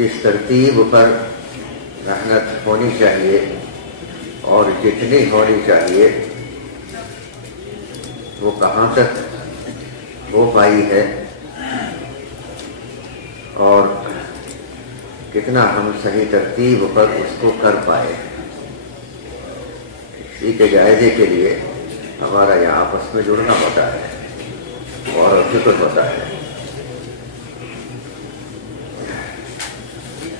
جس ترتیب پر محنت ہونی چاہیے اور جتنی ہونی چاہیے وہ کہاں تک ہو پائی ہے اور کتنا ہم صحیح ترتیب پر اس کو کر پائے، اسی کے جائزے کے لیے ہمارا یہاں آپس میں جڑنا ہوتا ہے اور فکر ہوتا ہے۔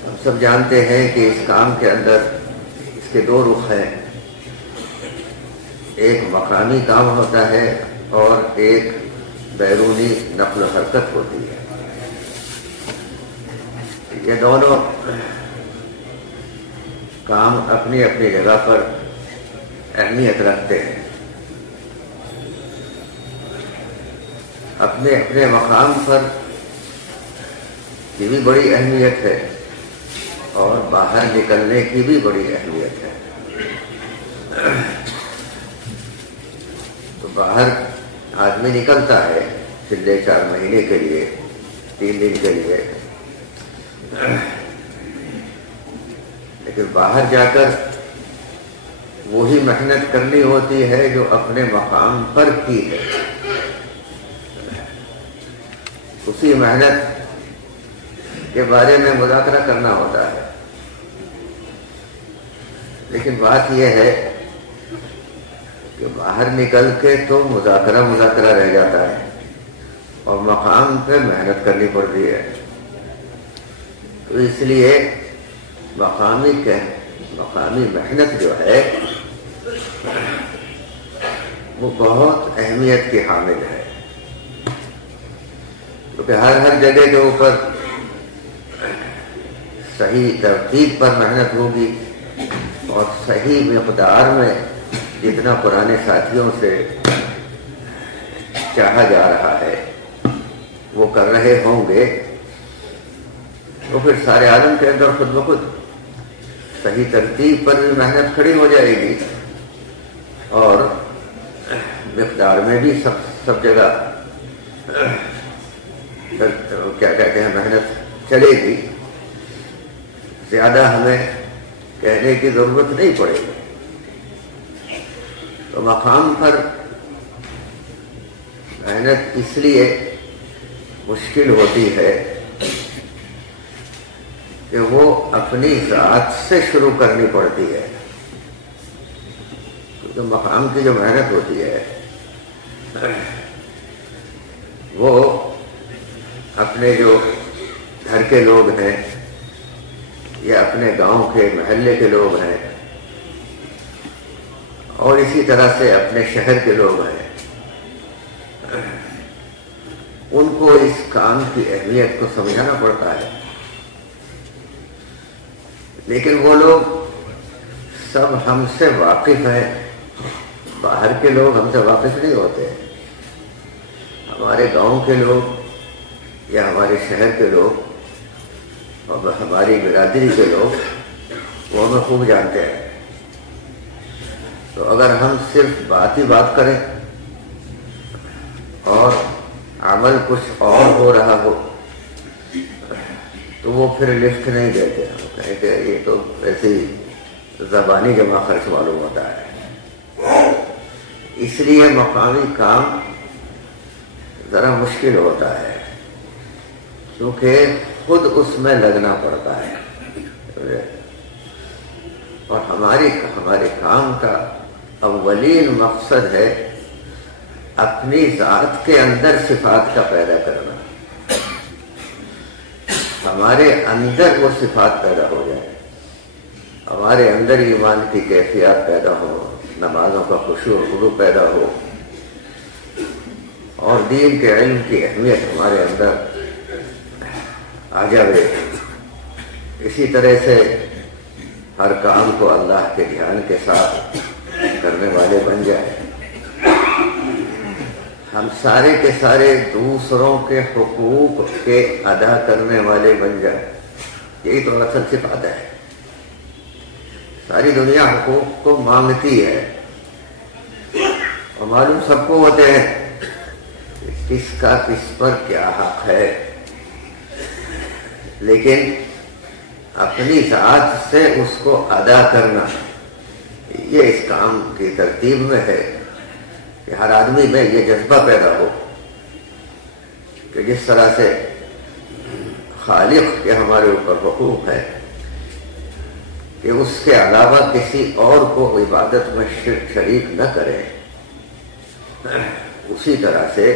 ہم سب جانتے ہیں کہ اس کام کے اندر اس کے دو رخ ہیں، ایک مقامی کام ہوتا ہے اور ایک بیرونی نقل و حرکت ہوتی ہے۔ یہ دونوں کام اپنی اپنی جگہ پر اہمیت رکھتے ہیں، اپنے اپنے مقام پر کی بھی بڑی اہمیت ہے اور باہر نکلنے کی بھی بڑی اہمیت ہے۔ تو باہر آدمی نکلتا ہے پچھلے 4 مہینے کے لیے، 3 دن کے لیے، لیکن باہر جا کر وہی محنت کرنی ہوتی ہے جو اپنے مقام پر کی ہے، اسی محنت کے بارے میں مذاکرہ کرنا ہوتا ہے۔ لیکن بات یہ ہے کہ باہر نکل کے تو مذاکرہ رہ جاتا ہے اور مقام پہ محنت کرنی پڑتی ہے۔ تو اس لیے مقامی محنت جو ہے وہ بہت اہمیت کی حامل ہے، کیونکہ ہر جگہ کے اوپر صحیح ترتیب پر محنت ہوگی اور صحیح مقدار میں جتنا پرانے ساتھیوں سے چاہا جا رہا ہے وہ کر رہے ہوں گے، تو پھر سارے عالم کے اندر خود بخود صحیح ترتیب پر بھی محنت کھڑی ہو جائے گی اور مقدار میں بھی سب جگہ کیا کہتے ہیں محنت چلے گی، زیادہ ہمیں کہنے کی ضرورت نہیں پڑے گی۔ تو مقام پر محنت اس لیے مشکل ہوتی ہے کہ وہ اپنی ذات سے شروع کرنی پڑتی ہے، کیونکہ مقام کی جو محنت ہوتی ہے وہ اپنے جو گھر کے لوگ ہیں یا اپنے گاؤں کے محلے کے لوگ ہیں اور اسی طرح سے اپنے شہر کے لوگ ہیں، ان کو اس کام کی اہمیت کو سمجھانا پڑتا ہے۔ لیکن وہ لوگ سب ہم سے واقف ہیں، باہر کے لوگ ہم سے واقف نہیں ہوتے، ہمارے گاؤں کے لوگ یا ہمارے شہر کے لوگ اور ہماری برادری کے لوگ وہ ہمیں خوب جانتے ہیں۔ تو اگر ہم صرف بات ہی بات کریں اور عمل کچھ اور ہو رہا ہو تو وہ پھر لفٹ نہیں دیتے، کہیں کہ یہ تو ایسے ہی زبانی جمع خرچ معلوم ہوتا ہے۔ اس لیے مقامی کام ذرا مشکل ہوتا ہے کیونکہ خود اس میں لگنا پڑتا ہے، اور ہمارے کام کا اولین مقصد ہے اپنی ذات کے اندر صفات کا پیدا کرنا، ہمارے اندر وہ صفات پیدا ہو جائے، ہمارے اندر ایمان کی کیفیات پیدا ہو، نمازوں کا خشوع و خضوع پیدا ہو اور دین کے علم کی اہمیت ہمارے اندر آ جائے۔ اسی طرح سے ہر کام کو اللہ کے دھیان کے ساتھ کرنے والے بن جائیں، ہم سارے کے سارے دوسروں کے حقوق کے ادا کرنے والے بن جائیں، یہی تو اصل صفات ہے۔ ساری دنیا حقوق کو مانگتی ہے اور معلوم سب کو ہوتے ہیں کس کا کس پر کیا حق ہے، لیکن اپنی ذات سے اس کو ادا کرنا، یہ اس کام کی ترتیب میں ہے کہ ہر آدمی میں یہ جذبہ پیدا ہو کہ جس طرح سے خالق کے ہمارے اوپر حقوق ہے کہ اس کے علاوہ کسی اور کو عبادت میں شریک نہ کرے، اسی طرح سے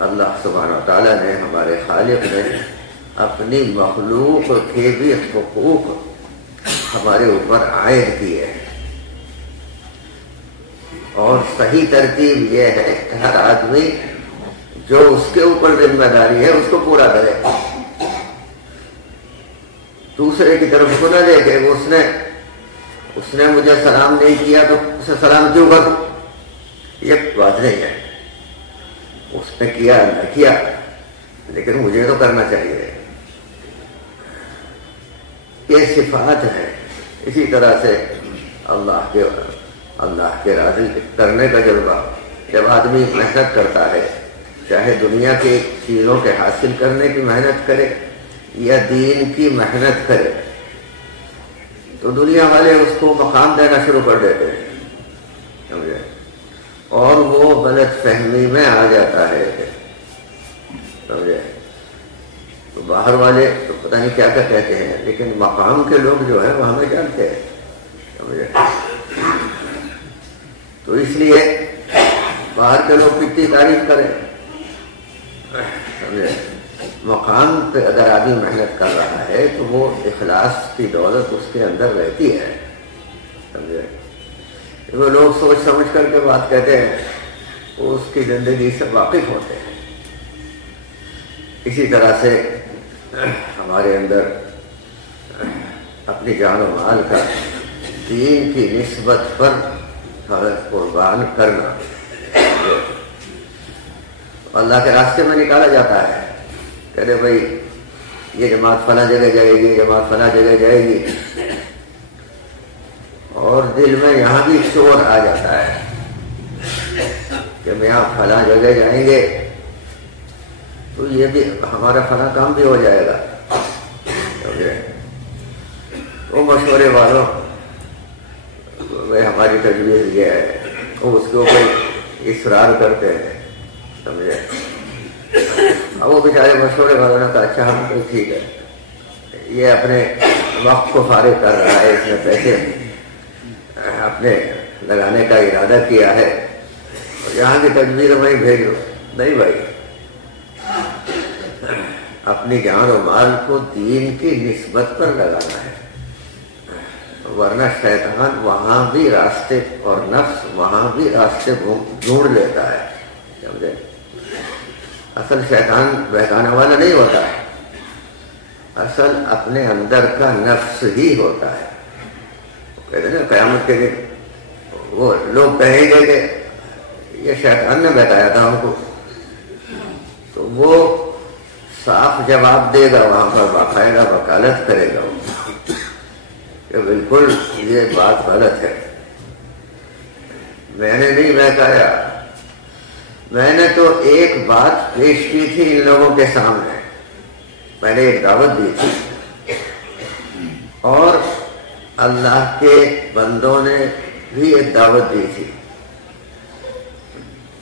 اللہ سبحانہ و تعالیٰ نے، ہمارے خالق نے اپنی مخلوق کے بھی حقوق ہمارے اوپر عائد کیے ہیں، اور صحیح ترتیب یہ ہے کہ ہر آدمی جو اس کے اوپر ذمہ داری ہے اس کو پورا کرے، دوسرے کی طرف کو نہ دیکھے کہ اس نے مجھے سلام نہیں کیا تو اسے سلام کیوں کروں، یہ بات نہیں ہے، اس نے کیا نہ کیا لیکن مجھے تو کرنا چاہیے، یہ صفات ہے۔ اسی طرح سے اللہ کے راضی کرنے کا جذبہ، جب آدمی محنت کرتا ہے، چاہے دنیا کی چیزوں کے حاصل کرنے کی محنت کرے یا دین کی محنت کرے، تو دنیا والے اس کو مقام دینا شروع کر دیتے ہیں، سمجھے، اور وہ غلط فہمی میں آ جاتا ہے، سمجھے، تو باہر والے تو پتہ نہیں کیا کیا کہتے ہیں، لیکن مقام کے لوگ جو ہیں وہ ہمیں جانتے ہیں، سمجھے، تو اس لیے باہر کے لوگ کتنی تعریف کریں، سمجھے، مقام پہ اگر آدمی محنت کر رہا ہے تو وہ اخلاص کی دولت اس کے اندر رہتی ہے، سمجھے، وہ لوگ سوچ سمجھ کر کے بات کہتے ہیں، وہ اس کی زندگی سے واقف ہوتے ہیں۔ اسی طرح سے ہمارے اندر اپنی جان و مال کا دین کی نسبت پر قربان کرنا اللہ کے راستے میں نکالا جاتا ہے، کہتے بھائی یہ جماعت فلاں جگہ جائے گی، جماعت فلاں جگہ جائے گی، اور دل میں یہاں بھی شور آ جاتا ہے کہ میں یہاں فلاں جگہ جائیں گے تو یہ بھی ہمارا فلاں کام بھی ہو جائے گا، وہ مشورے والوں ہماری تجویز یہ ہے، وہ اس کے اوپر اصرار کرتے ہیں، سمجھے، اب وہ بیچارے مشورے والوں نے کہا اچھا ہم تو ٹھیک ہے، یہ اپنے وقت کو فارغ کر رہا ہے، اس نے پیسے اپنے لگانے کا ارادہ کیا ہے، یہاں کی تجویز وہیں بھیجو، نہیں بھائی، اپنی جان و مال کو دین کی نسبت پر لگانا ہے، ورنہ شیطان وہاں بھی راستے اور نفس وہاں بھی راستے ڈھونڈ لیتا ہے، سمجھے، اصل شیطان بہکانے والا نہیں ہوتا ہے، اصل اپنے اندر کا نفس ہی ہوتا ہے۔ کہتے ہیں نا قیامت کے دن وہ لوگ کہیں گے کہ یہ شیطان نے بتایا تھا ہم کو، تو وہ صاف جواب دے گا، وہاں پر باقاعدہ وکالت کرے گا کہ بالکل یہ بات غلط ہے، میں نے نہیں بہکایا، میں نے تو ایک بات پیش کی تھی ان لوگوں کے سامنے، میں نے ایک دعوت دی تھی، اور اللہ کے بندوں نے بھی ایک دعوت دی تھی،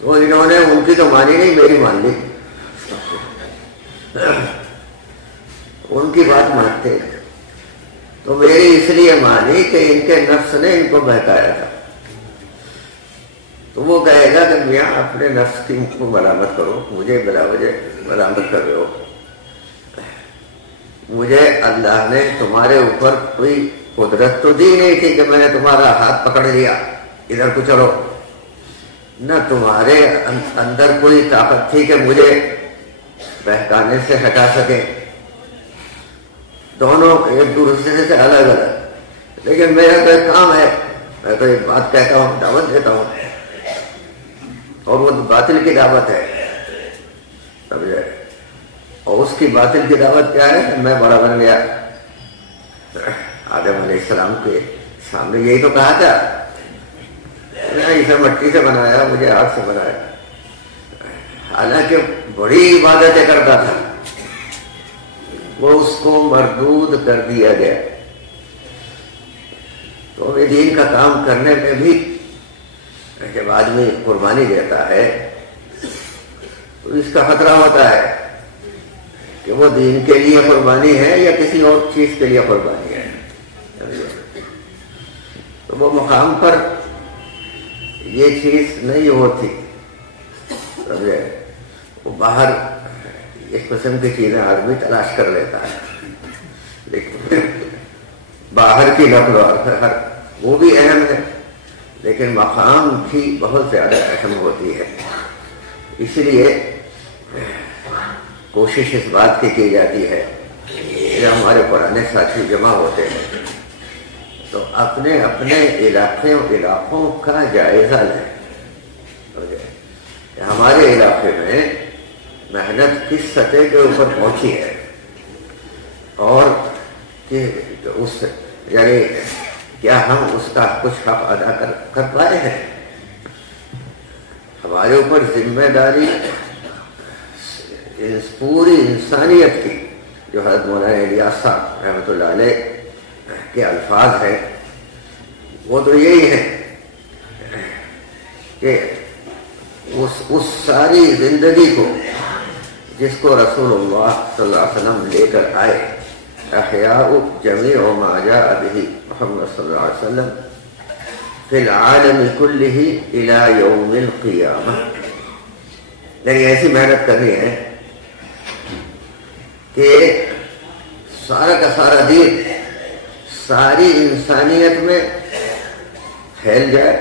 تو انہوں نے ان کی تو مانی نہیں، میری مان لی، ان کی بات مانتے، تو میری اس لیے مانی کہ ان کے نفس نے ان کو بہکایا تھا، تو وہ کہے گا کہ میاں اپنے نفس کی کو ملامت کرو، مجھے بلا وجہ ملامت کر رہے ہو، مجھے اللہ نے تمہارے اوپر کوئی قدرت تو دی نہیں تھی کہ میں نے تمہارا ہاتھ پکڑ لیا ادھر کو چلو، نہ تمہارے اندر کوئی طاقت تھی کہ مجھے بہکانے سے ہٹا سکے، دونوں ایک دوسرے سے الگ الگ، لیکن میرا تو ایک کام ہے، میں تو ایک بات کہتا ہوں، دعوت دیتا ہوں، اور وہ باطل کی دعوت ہے، سمجھے، اور اس کی باطل کی دعوت کیا ہے، میں بڑا بن گیا، آدم علیہ السلام کے سامنے یہی تو کہا تھا، اسے مٹی سے بنایا، مجھے آگ سے بنایا، حالانکہ بڑی عبادتیں کرتا تھا، وہ اس کو مردود کر دیا گیا. تو یہ دین کا کام کرنے میں بھی جب آدمی قربانی دیتا ہے تو اس کا خطرہ ہوتا ہے کہ وہ دین کے لیے قربانی ہے یا کسی اور چیز کے لیے قربانی ہے. تو وہ مقام پر یہ چیز نہیں ہوتی. وہ باہر اس قسم کی چیزیں آدمی تلاش کر لیتا ہے، لیکن باہر کی نقل و حرکت وہ بھی اہم ہے، لیکن مقام کی بہت زیادہ اہم ہوتی ہے. اس لیے کوشش اس بات کی جاتی ہے کہ ہمارے پرانے ساتھی جمع ہوتے ہیں تو اپنے اپنے علاقوں کا جائزہ لیں. ہمارے علاقے میں محنت کس سطح کے اوپر پہنچی ہے اور اس یعنی کیا ہم اس کا کچھ حق ادا کر پائے ہیں. ہمارے اوپر ذمہ داری پوری انسانیت کی، جو حضرت مولانا الیاس صاحب رحمۃ اللہ علیہ کے الفاظ ہیں وہ تو یہی ہے کہ اس ساری زندگی کو جس کو رسول اللہ صلی اللہ علیہ وسلم لے کر آئے، احیاء جمیع ما جاء به محمد صلی اللہ علیہ وسلم فی العالم کلہ الی یوم القیامہ. یعنی ایسی محنت کرنی ہے کہ سارا کا سارا دین ساری انسانیت میں پھیل جائے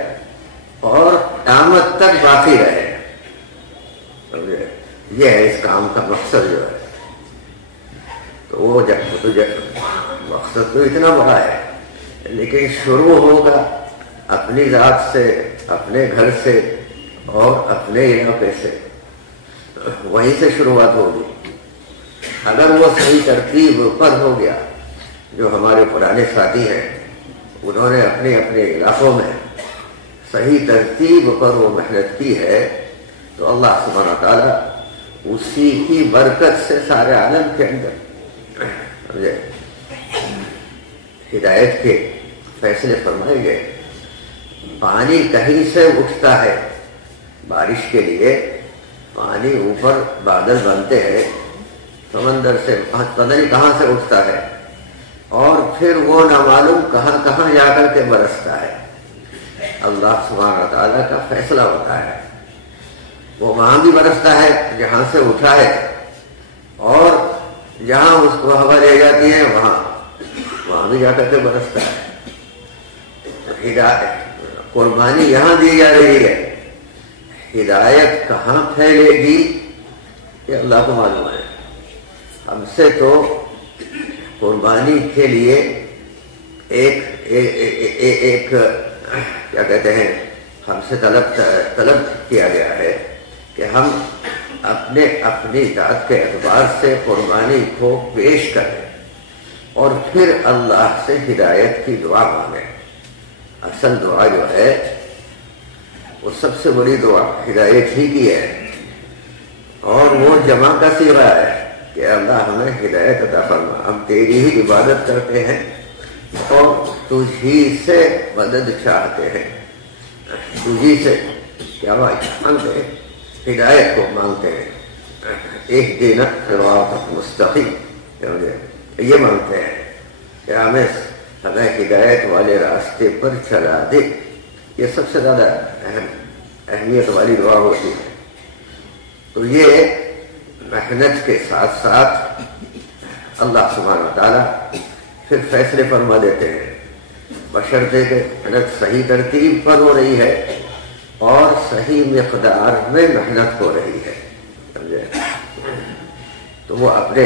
اور قیامت تک باقی رہے. یہ ہے اس کام کا مقصد جو ہے. تو وہ مقصد تو اتنا بڑا ہے، لیکن شروع ہوگا اپنی ذات سے، اپنے گھر سے اور اپنے علاقے سے. وہیں سے شروعات ہوگی. اگر وہ صحیح ترتیب پر ہو گیا، جو ہمارے پرانے ساتھی ہیں انہوں نے اپنے اپنے علاقوں میں صحیح ترتیب پر وہ محنت کی ہے، تو اللہ سبحانہ تعالیٰ اسی کی برکت سے سارے عالم کے اندر ہدایت کے فیصلے فرمائے گئے. پانی کہیں سے اٹھتا ہے، بارش کے لیے پانی اوپر بادل بنتے ہیں سمندر سے، پتہ نہیں کہاں سے اٹھتا ہے اور پھر وہ نامعلوم کہاں کہاں جا کر کے برستا ہے. اللہ سبحانہ تعالیٰ کا فیصلہ ہوتا ہے. وہ وہاں بھی برستا ہے جہاں سے اٹھا ہے، اور جہاں اس کو ہوا لے جاتی ہے وہاں بھی جا کر کے برستا ہے. ہدایت قربانی یہاں دی جا رہی ہے، ہدایت کہاں پھیلے گی یہ اللہ کو معلوم ہے. ہم سے تو قربانی کے لیے ایک کیا کہتے ہیں، ہم سے طلب کیا گیا ہے کہ ہم اپنی ذات کے اعتبار سے قربانی کو پیش کریں اور پھر اللہ سے ہدایت کی دعا مانگیں. اصل دعا جو ہے وہ سب سے بڑی دعا ہدایت ہی کی ہے، اور وہ جمع کا صیغہ ہے کہ اللہ ہمیں ہدایت عطا فرما. ہم تیری ہی عبادت کرتے ہیں اور تجھی سے مدد چاہتے ہیں، تجھی سے کیا مانگتے ہیں، ہدایت کو مانگتے ہیں. اہدنا الصراط المستقیم، یہ مانگتے ہیں کہ ہمیں ہدایت والے راستے پر چلا دے. یہ سب سے زیادہ اہمیت والی دعا ہوتی ہے. تو یہ محنت کے ساتھ ساتھ اللہ سبحانہ تعالیٰ پھر فیصلے فرما دیتے ہیں، بشرطے کہ محنت صحیح ترتیب پر ہو رہی ہے اور صحیح مقدار میں محنت ہو رہی ہے. سمجھے؟ تو وہ اپنے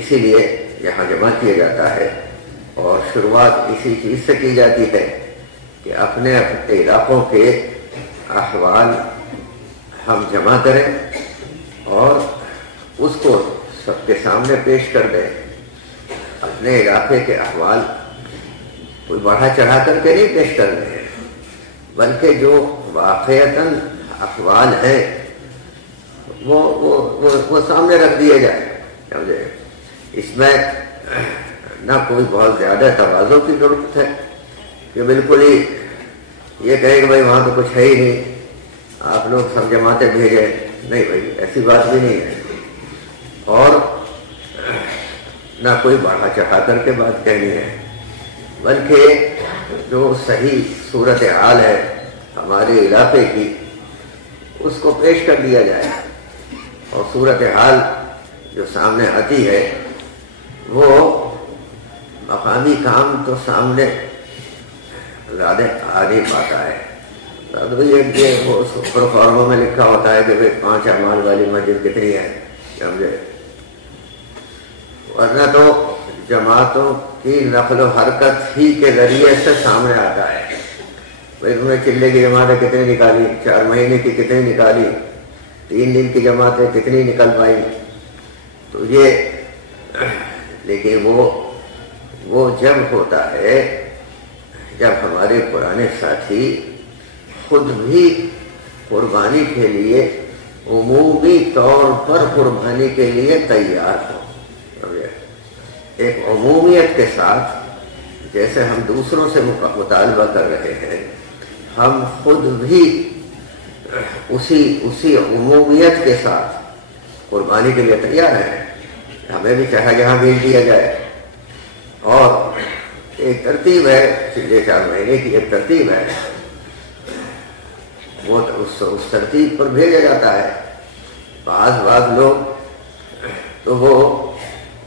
اسی لیے یہاں جمع کیا جاتا ہے، اور شروعات اسی چیز سے کی جاتی ہے کہ اپنے علاقوں کے احوال ہم جمع کریں اور اس کو سب کے سامنے پیش کر دیں. اپنے علاقے کے احوال کوئی بڑھا چڑھا کر کے نہیں پیش کرنے ہیں، بلکہ جو واقعتاً احوال ہیں وہ سامنے رکھ دیے جائیں. سمجھے؟ اس میں نہ کوئی بہت زیادہ تواضع کی ضرورت ہے کہ بالکل ہی یہ کہے کہ بھائی وہاں تو کچھ ہے ہی نہیں، آپ لوگ سب جماعتیں بھیجے، نہیں بھائی ایسی بات بھی نہیں ہے، اور نہ کوئی بڑھا چڑھا کر کے بات کہنی ہے، بلکہ جو صحیح صورتحال ہے ہمارے علاقے کی اس کو پیش کر دیا جائے، اور صورتحال جو سامنے آتی ہے وہ مقامی کام تو سامنے زیادہ آ نہیں پاتا ہے۔ وہ پروفارموں میں لکھا ہوتا ہے کہ 5 اعمال والی مسجد کتنی ہے، سمجھے، ورنہ تو جماعتوں کی نقل و حرکت ہی کے ذریعے سے سامنے آتا ہے۔ بھائی تم نے چلے کی جماعتیں کتنی نکالی، 4 مہینے کی کتنی نکالی، 3 دن کی جماعتیں کتنی نکل پائیں، تو یہ لیکن وہ جب ہوتا ہے جب ہمارے پرانے ساتھی خود بھی قربانی کے لیے عمومی طور پر قربانی کے لیے تیار ہو، ایک عمومیت کے ساتھ، جیسے ہم دوسروں سے مطالبہ کر رہے ہیں، ہم خود بھی اسی عمومیت کے ساتھ قربانی کے لیے تیار ہیں، ہمیں بھی چاہا جہاں بھیج دیا جائے، اور ایک ترتیب ہے، 4 مہینے کی ایک ترتیب ہے، وہ اس ترتیب پر بھیجا جاتا ہے۔ بعض لوگ تو وہ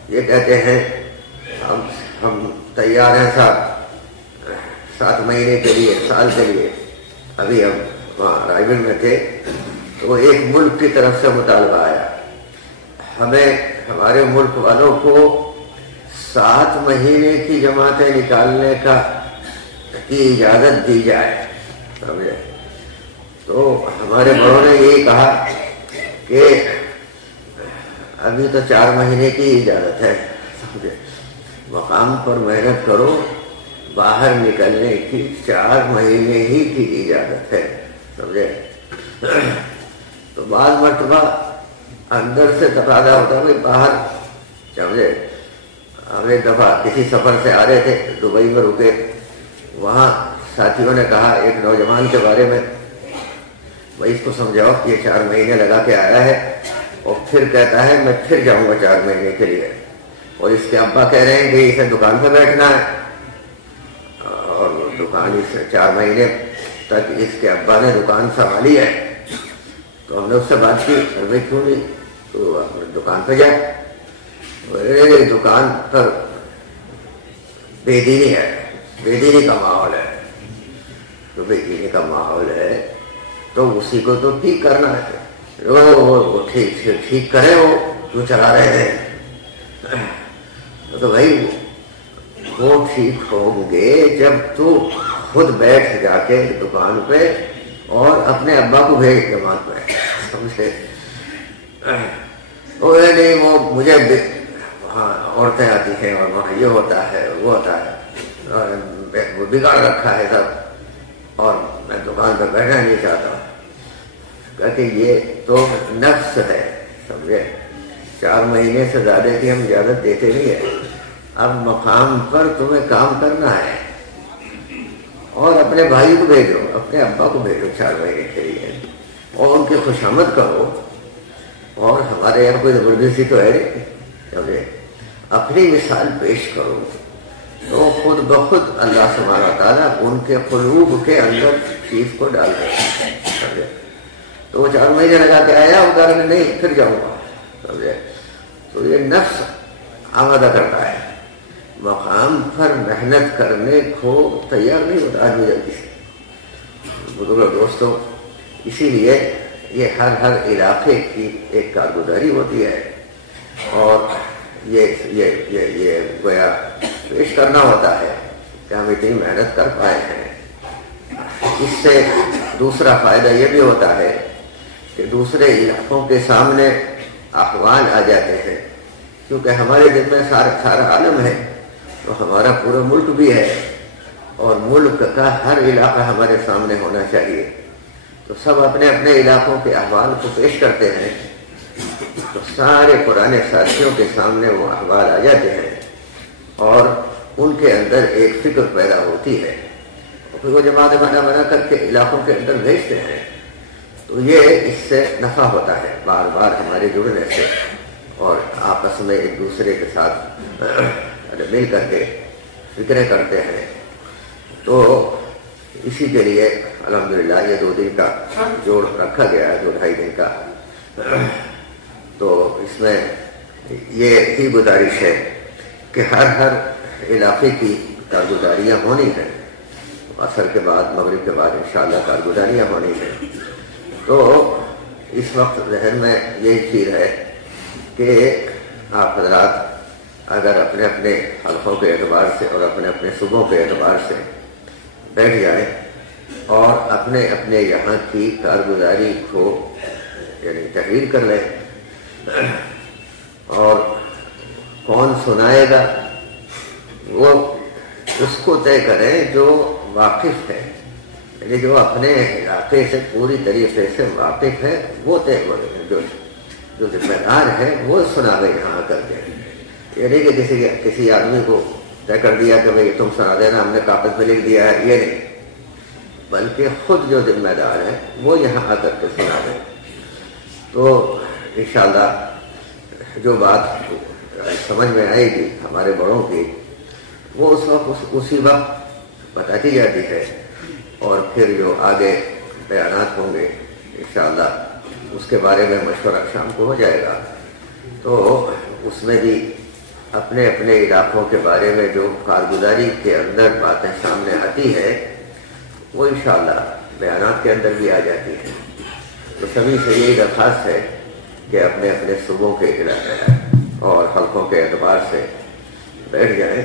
یہ کہتے ہیں ہم تیار ہیں 7 مہینے کے لیے، سال کے لیے۔ ابھی ہم وہاں رائے گڑھ میں تھے تو ایک ملک کی طرف سے مطالبہ آیا، ہمیں ہمارے ملک والوں کو 7 مہینے کی جماعتیں نکالنے کی اجازت دی جائے، سمجھے۔ تو ہمارے بڑوں نے یہی کہا کہ ابھی تو 4 مہینے کی اجازت ہے، سمجھے، مقام پر محنت کرو، باہر نکلنے کی 4 مہینے ہی کی اجازت ہے، سمجھے۔ تو بعض مرتبہ اندر سے تقاضا ہوتا ہے باہر، سمجھے۔ ہم ایک دفعہ کسی سفر سے آ رہے تھے، دبئی میں رکے، وہاں ساتھیوں نے کہا ایک نوجوان کے بارے میں، بھائی اس کو سمجھاؤ کہ یہ 4 مہینے لگا کے آیا ہے اور پھر کہتا ہے میں پھر جاؤں گا 4 مہینے کے لیے، اور اس کے ابا کہہ رہے ہیں کہ اسے دکان پہ بیٹھنا ہے، اور دکان اس 4 مہینے تک اس کے ابا نے دکان سنبھالی ہے۔ تو ہم نے اس سے بات کی، بھائی کیوں نہیں تو دکان پہ جائے، دکان پر بے دینی ہے، بے دینی کا ماحول ہے، تو بے دینی کا ماحول ہے تو اسی کو تو ٹھیک کرنا ہے، وہ ٹھیک کرے، وہ جو چلا رہے ہیں، تو بھائی وہ ٹھیک ہوں گے جب تو خود بیٹھ جا کے دکان پہ اور اپنے ابا کو بھیج جماعت میں، سمجھے۔ نہیں وہ مجھے وہاں عورتیں آتی ہیں اور وہاں یہ ہوتا ہے وہ ہوتا ہے، وہ بگاڑ رکھا ہے سب، اور میں دکان پہ بیٹھنا نہیں چاہتا، کہتے یہ تو نفس ہے، سمجھے۔ 4 مہینے سے زیادہ کی ہم اجازت دیتے نہیں ہیں، اب مقام پر تمہیں کام کرنا ہے، اور اپنے بھائی کو بھیجو، اپنے ابا کو بھیجو 4 مہینے کے لیے، اور ان کی خوشامد کرو، اور ہمارے یہاں کوئی زبردستی تو ہے نہیں، سمجھے۔ اپنی مثال پیش کرو تو خود بخود اللہ سبحانہ تعالیٰ ان کے قلوب کے اندر چیز کو ڈال دے، سمجھے۔ تو وہ 4 مہینے لگا کے آیا، وہ کہا کہ نہیں پھر جاؤں گا، سمجھے۔ تو یہ نفس آمادہ کرتا ہے، مقام پر محنت کرنے کو تیار نہیں ہوتا آدمی جلدی سے۔ بزرگ دوستوں، اسی لیے یہ ہر علاقے کی ایک کارگزاری ہوتی ہے، اور یہ گویا پیش کرنا ہوتا ہے کہ ہم اتنی محنت کر پائے ہیں۔ اس سے دوسرا فائدہ یہ بھی ہوتا ہے کہ دوسرے علاقوں کے سامنے احوال آ جاتے ہیں، کیونکہ ہمارے دل میں سارا عالم ہے، تو ہمارا پورا ملک بھی ہے، اور ملک کا ہر علاقہ ہمارے سامنے ہونا چاہیے، تو سب اپنے اپنے علاقوں کے احوال کو پیش کرتے ہیں، تو سارے پرانے ساتھیوں کے سامنے وہ احوال آ جاتے ہیں اور ان کے اندر ایک فکر پیدا ہوتی ہے، اور پھر وہ جماعت بنا کر کے علاقوں کے اندر بھیجتے ہیں، تو یہ اس سے نفع ہوتا ہے بار بار ہمارے جڑنے سے، اور آپس میں ایک دوسرے کے ساتھ مل کر کے فکریں کرتے ہیں۔ تو اسی کے لیے الحمدللہ یہ 2 دن کا جوڑ رکھا گیا ہے، 2-2.5 دن کا۔ تو اس میں یہ ہی گزارش ہے کہ ہر علاقے کی کارگزاریاں ہونی ہیں، عصر کے بعد مغرب کے بعد انشاءاللہ کارگزاریاں ہونی ہیں۔ تو اس وقت ذہن میں یہی چیز ہے کہ آپ حضرات اگر اپنے اپنے حلقوں کے اعتبار سے اور اپنے اپنے صوبوں کے اعتبار سے بیٹھ جائیں اور اپنے اپنے یہاں کی کارگزاری کو یعنی تحریر کر لیں، اور کون سنائے گا وہ اس کو طے کریں جو واقف ہے، یعنی جو اپنے علاقے سے پوری طریقے سے واقف ہے، وہ طے کرے، جو ذمہ دار ہے وہ سناوے یہاں کر کے، یعنی کہ کسی آدمی کو طے کر دیا کہ بھائی تم سنا دینا، ہم نے کاغذ پہ لکھ دیا ہے، یہ نہیں، بلکہ خود جو ذمہ دار ہے وہ یہاں آ کر کے سنا دے۔ تو انشاءاللہ جو بات سمجھ میں آئے گی ہمارے بڑوں کی، وہ اس وقت اسی وقت بتاتی جاتی ہے، اور پھر جو آگے بیانات ہوں گے انشاءاللہ اس کے بارے میں مشورہ شام کو ہو جائے گا۔ تو اس میں بھی اپنے اپنے علاقوں کے بارے میں جو کارگزاری کے اندر باتیں سامنے آتی ہے وہ انشاءاللہ بیانات کے اندر بھی آ جاتی ہیں۔ تو سبھی سے یہی درخواست ہے کہ اپنے اپنے صوبوں کے علاقے اور حلقوں کے اعتبار سے بیٹھ جائیں